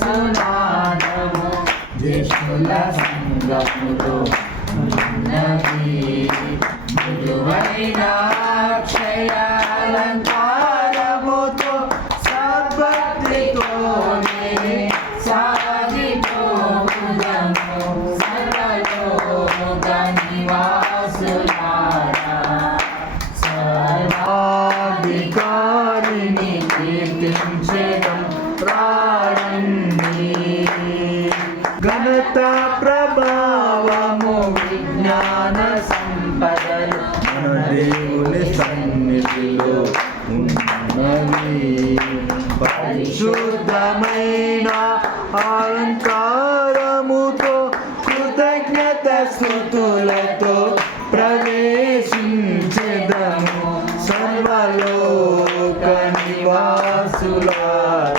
సునాదము దిశుల సంగములో ఉన్నది మృదువైన అక్షయాలంకారముతో సద్భక్తితోనే సాగిపోవుదము సర్వలోక నివాసులారా సర్వాధికారిని కీర్తించెదం రారండి ఘనత ప్రభావము విజ్ఞాన సంపదలు మన దేవుని సన్నిధిలో ఉన్నవి పరిశుద్ధమైన అలంకారముతో కృతజ్ఞత స్తుతులతో ప్రవేశించెదము సర్వలోక నివాసులారా